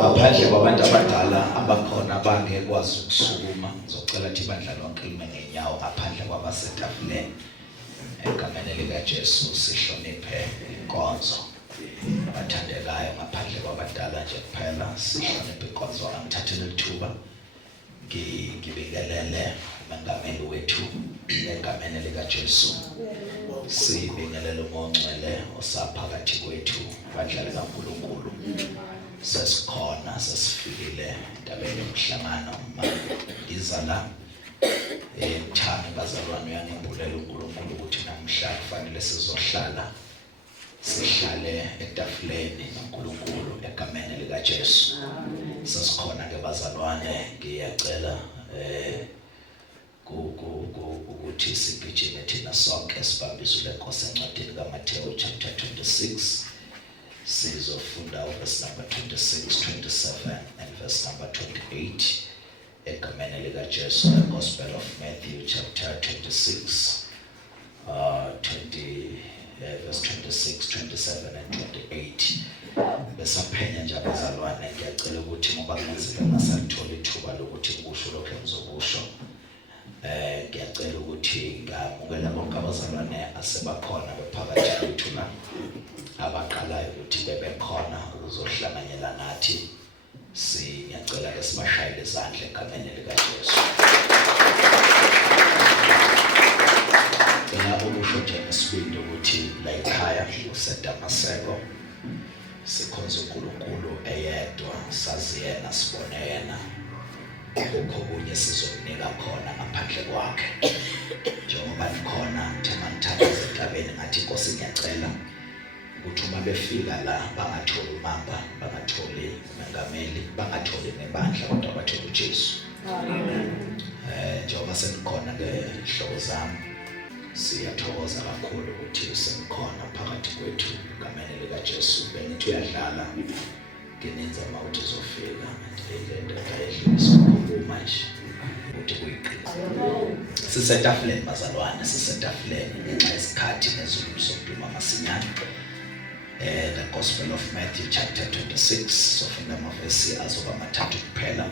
Ngaphandle kwabantu abadala abakhona abangekwazi ukusukuma ngizocela ukuthi ibandla lonke lime ngenyawo ngaphandle kwabasetafuleni egameni likaJesu sihloniphe inkonzo bathandekayo ngaphandle kwabadala nje kuphela sihloniphe inkonzo ngithathele ithuba ngibingelele umengameli wethu egameni likaJesu sibingelele uMongcwele osaphakathi kwethu ibandla likaNkulunkulu sesikhona sesifikile endabeni yomhlangano izala ethana bazalwane uyangembulela uNkulunkulu ukuthi namhla kufanele sizohlala sihlale etafuleni noNkulunkulu egameni likaJesu sesikhona ke bazalwane ngiyacela ukuthi sigijime thina sonke sibambise lenkosi encwadini kaMathewu chapter 26 sizofunda verse number 26, 27 and verse number 28 egameni likaJesu the Gospel of Matthew chapter 26 verse 26, 27 and 28 besaphenya nje abazalwane ngiyacela ukuthi ngoba ngenzeka ngasalithola ithuba lokuthi ngikusho lokho engizokusho ngiyacela ukuthi ngamukela bonke abazalwane asebakhona bephakathi kwethu la abaqalayo ukuthi bebekhona ukuzohlanganyela nathi ngiyacela ke sibashayele izandla egameni likaJesu ukusho nje ngesibindi ukuthi la ekhaya useDamaseko sikhonza uNkulunkulu eyedwa sazi yena sibone yena lokho kunye sizokunika khona ngaphandle kwakhe njengoba likhona thema ngithandaza enkabeni ngathi Nkosi ngiyacela ukuthi uma befika la bangatholi umamba bangatholi umengameli bangatholi nebandla kodwa bathole uJesu amen njengoba senikhona ke hlobo zami siyathokoza kakhulu ukuthi senikhona phakathi kwethu egameni likaJesu bengithi uyadlala ngenenza mawuthi uzofika ndilenda ayedlisa ukukhuluma nje ukuthi kuyiqiniso sisetafuleni bazalwane sisetafuleni ngenxa yesikhathi nezulu sokuduma masinyane the Gospel of Matthew chapter 26 sofunda amavesi azoba mathathu kuphela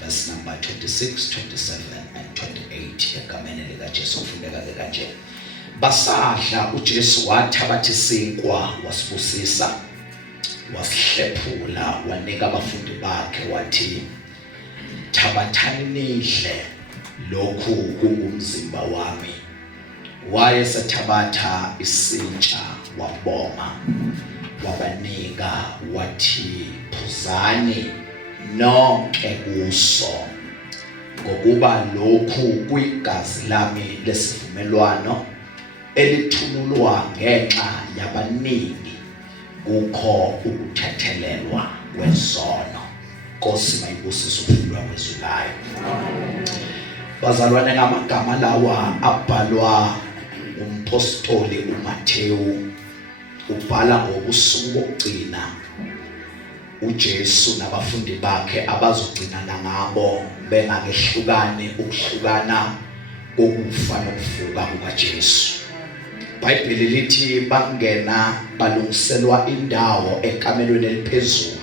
verse number 26, 27 and 28 egameni likaJesu ufundeka kanje basadla uJesu wathabatha isinkwa wasibusisa wasihlephula wanika abafundi bakhe wathi thabathani nidle lokhu kungumzimba wami wayesathabatha isintsha wabonga wabanika wathi phuzani nonke kuso ngokuba lokhu kuyigazi lami lesivumelwano elithululwa ngenxa yabaningi kukho ukuthethelelwa kwezono Nkosi mayibusise ukufundwa kwezulayo bazalwane ngamagama lawa abhalwa umpostoli uMathewu ubhala ngobusuku bokugcina uJesu nabafundi bakhe abazogcinana ngabo bengakehlukani ukuhlukana kokufa nokuvuka kukaJesu iBhayibheli lithi bangena balungiselwa indawo ekamelweni eliphezulu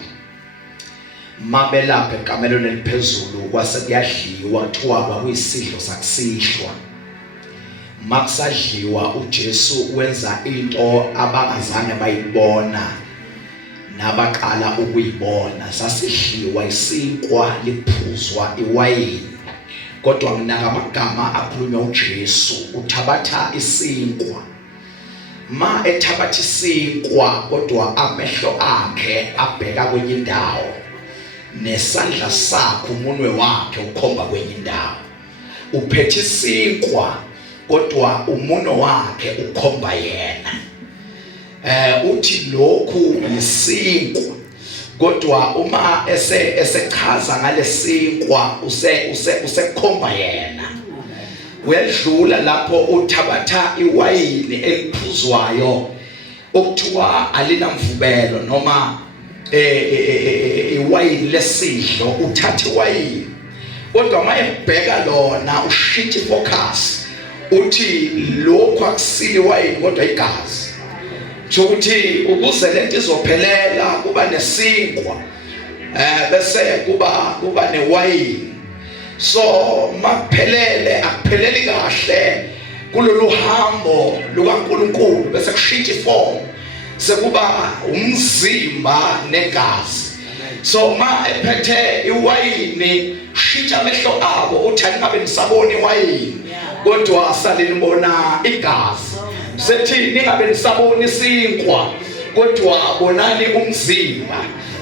mabelapha ekamelweni eliphezulu kwase kuyadliwa kuthiwa kwakuyisidlo sakusihlwa makusadliwa uJesu wenza into abangazange bayibona nabaqala ukuyibona sasidliwa isinkwa liphuzwa iwayini kodwa ngamagama akhulunywa uJesu uthabatha isinkwa. Ma ethabatha isinkwa kodwa amehlo akhe abheka kwenye indawo, nesandla sakhe umunwe wakhe ukhomba kwenye indawo. Uphethe isinkwa kodwa umunwe wakhe ukhomba yena. Uthi lokhu yisinkwa, kodwa uma esechaza ngalesinkwa usekhomba yena. Uyadlula lapho uthabatha iwayini eliphuzwayo okuthiwa alinamvubelo noma iwayini lesidlo. Uthatha iwayini kodwa mayebheka lona ushintshe focus, uthi lokhu akusile iwayini kodwa igazi. Ukuthi ukuze lento izophelela kuba nesinkwa, bese kuba newayini. So makuphelele akupheleli kahle kulolu hambo lukaNkulunkulu, bese kushintsha iform sekuba umzimba negazi. So ma ephethe iwayini shintsha amehlo abo, uthi angabe nisabona iwayini kodwa salinibona igazi. Sethi ningabe nisabona isinkwa kodwa bonani umzimba.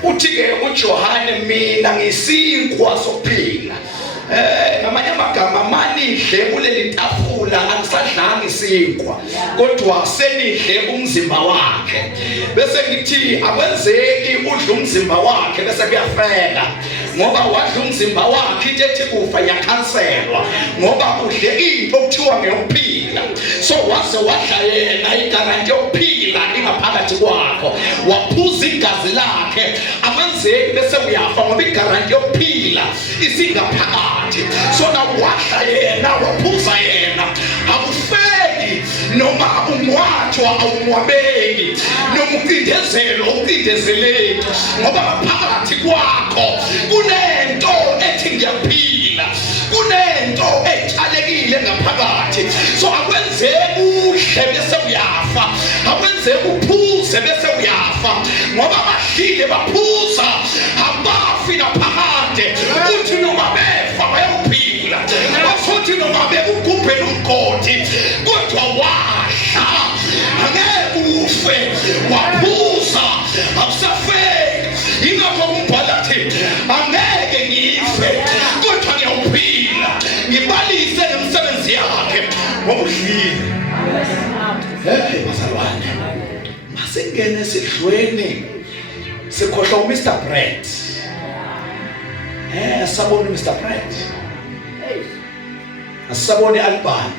Uthi ke uJohane mina ngisinkwa sokuphila. Ngamanye amagama manihle kuleli tafula anisadlanga isinkwa kodwa senidle umzimba wakhe. Bese ngithi akwenzeki udla umzimba wakhe bese kuyafela, ngoba wadla umzimba wakhe into ethi kufa yakhanselwa, ngoba udle into okuthiwa ngeyokuphila. So waze wadla yena igaranti yokuphila ingaphakathi kwakho, waphuza igazi lakhe. Akwenzeki bese uyafa ngoba igaranti yokuphila isingaphakathi. So na wadla yena, waphuza yena, akufeki noma umwathwa awumwabeki noma ucindezelo ucindezeleki, ngoba ngaphakathi kwakho kunento ethi ngiyaphila, kunento echalekile ngaphakathi. So akwenzeki udle bese uyafa, akwenzeki uphuze bese uyafa, ngoba abadlile baphuza abafi naphakade. Uthi noma befa bayophila, basuthi noma bekugubhe nomgodi kodwa wadla angeke ufe, waphuza akusafeki. Ingakho umbhala athi angeke ngife kodwa ngiyawuphila ngibalise nemsebenzi yakhe ngoba udlile. Bazalwane, masingene sidlweni sikhohlwa uMr Bread. Sabona uMr Bread, asabone Albani,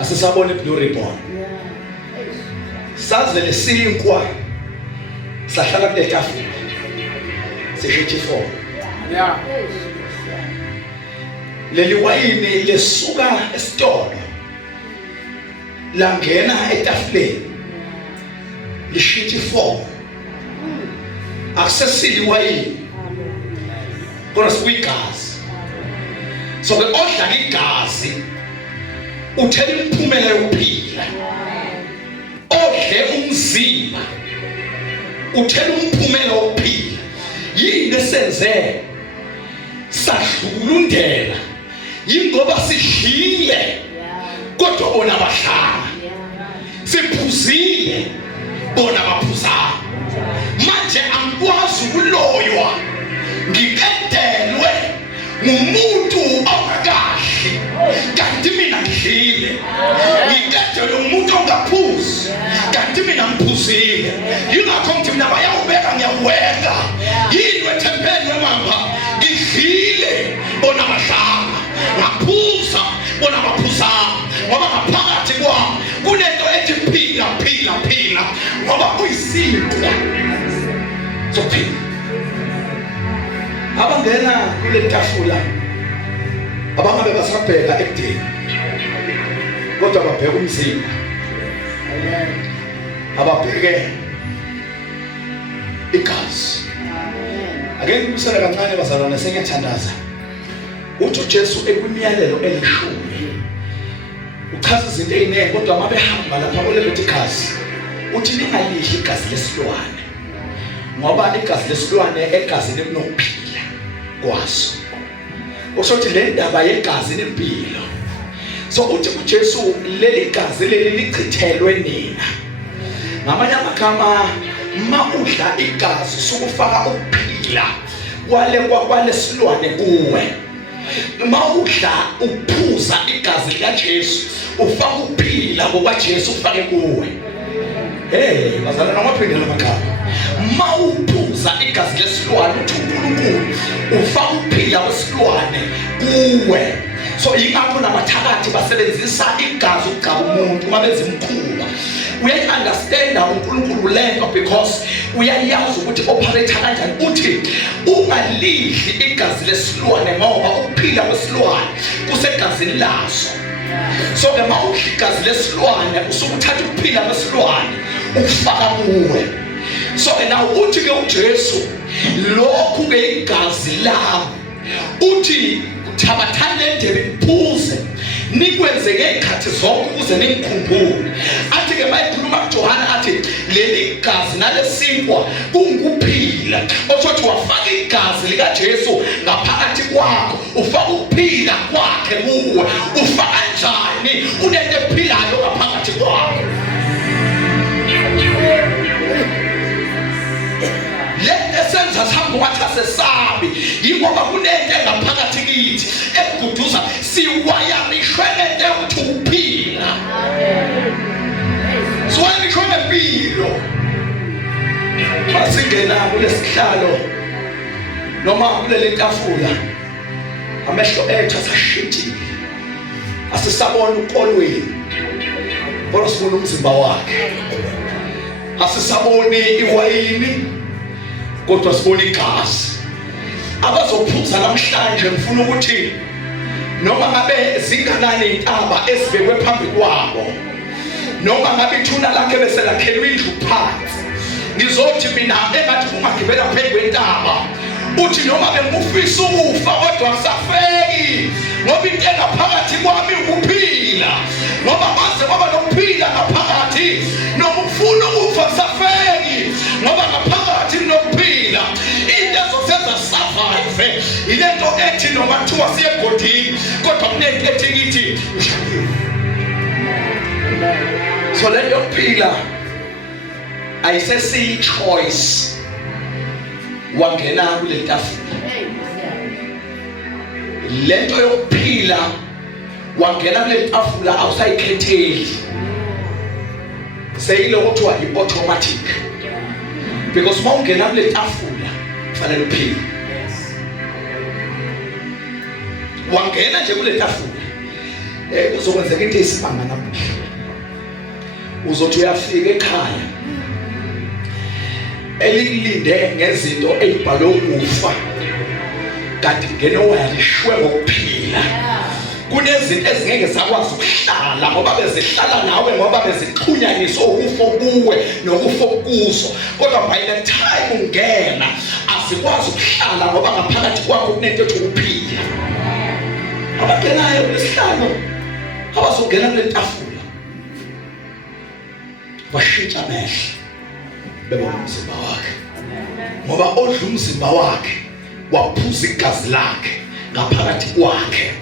asisabone Blue Ribbon. Saze lesinkwa sahlala kule tafula sishithi for leli wayini lesuka esitolo langena etafuleni lishithi for akusesili wayini kodwa sikuyigazi. So ke odla igazi uthela imiphumela yokuphila, odle umzimba uthela umphumela wokuphila. Yini esenze sadlulundela, yingoba sidlile kodwa bona bahlala, siphuzile bona baphuzana. Manje angikwazi ukuloywa ngikedelwe ngumuntu ongakadli kanti mina ngidlile, ngikedelwe ngumuntu ongaphuzi kanti mina ngiphuzile. Yingakho ngithi mina bayawubeka ngiyawuweka. Yini wethempeni wemamba ngidlile bona bahlala, ngaphuza bona baphuzana, ngoba ngaphakathi kwami kunento ethi phila phila phila, ngoba kuyisinkwa sokuphila. Abangena kule tafula abangabe basabheka ekudeni kodwa babheka umzimba. Amen. Ababheke igazi. Ake ngibusele kancane bazalwane, sengiyathandaza. Uthi uJesu ekwimiyalelo elishumi uchaza izinto eziningi, kodwa mabehamba lapha kuLeviticus uthi ningalidli igazi lesilwane, ngoba igazi lesilwane egazini kunokuphila kwaso. Ushothi le ndaba yegazi nempilo. So uthi uJesu leli gazi leli lichithelwe nina. Ngamanye amagama udla igazi sukufaka ukuphila kwale silwane kuwe. Udla uphuza igazi likaJesu ufaka ukuphila kwaJesu ufake kuwe. Hey, bazalwane ngamaphindela amagama. Uphuza igazi lesilwane uthi uNkulunkulu ufaka ukuphila kwesilwane kuwe. So ingakho nabathakathi basebenzisa igazi ukugcaba umuntu uma benza imkhuba. Uyayiunderstand uNkulunkulu lento because uyayazi ukuthi operate kanjani. Uthi ungalidli igazi lesilwane ngoba ukuphila kwesilwane kusegazini laso. So ke mawudla igazi lesilwane usukuthatha ukuphila kwesilwane ukufaka kuwe. So now uthi ke uJesu lokhu ke igazi lami uthi thabathane ndebe iphuze nikwenze ngekhathi zonke ukuze ningikhumbule. Athi ke mayikhuluma kuJohana athi leli gazi nalesinkwa kungukuphila. Othothi wafaka igazi likaJesu ngaphakathi kwakho ufaka ukuphila kwakhe kuwe. Ufaka kanjani unento ephilayo ngaphakathi kwakho? Lesenza sambo wathasesabi ingoba kunento engaphakathi kithi ekududuza siwayarishwe nento ukuthi ukuphila. Siwayarishwe ngempilo. Masingena kulesihlalo noma kuleli tafula amehlo ethu asashintshile. Asisabona ukolweni kodwa sibona umzimba wakhe. Asisaboni iwayini kodwa sibona igazi. Abazophuza namhlanje ngifuna ukuthi noma ngabe zinganani intaba esibekwe phambi kwabo, noma ngabe ithuna lakhe bese lakhelwe indlu phansi, ngizothi mina engathi ungagibela phezu kwentaba uthi noma bengufisa ukufa kodwa asafeki ngoba into engaphakathi kwami ukuphila. Ngoba mase baba nokuphila ngaphakathi noma ufuna ukufa asafeki ngoba ngaphakathi nokuphila. Into ezosenza survive ilento ethi noma kuthiwa siye egodini kodwa kunento ethi kithi so lento yokuphila ayisesi choice. Wangena kule tafula lento yokuphila wangena kule tafula awusayikhetheli. Seyilo kuthiwa i-automatic because mawungena kule tafula kufanele uphile. Wangena nje kule tafula kuzokwenzeka into esimanga namuhla. Uzothi uyafika ekhaya elilinde ngezinto ezibhalwe ukufa kanti ngene wayalishwe ngokuphila. Kunezinto ezingeke zakwazi ukuhlala ngoba bezihlala nawe ngoba bezixhunyaniswa ukufa kuwe nokufa kuzo, kodwa by the time ungena asikwazi ukuhlala ngoba ngaphakathi kwakho kunento ethi ukuphila. Abakenayo kulesihlalo abazongena kule tafula bashintsha amehlo bebona umzimba wakhe ngoba odla umzimba wakhe waphuza igazi lakhe ngaphakathi kwakhe.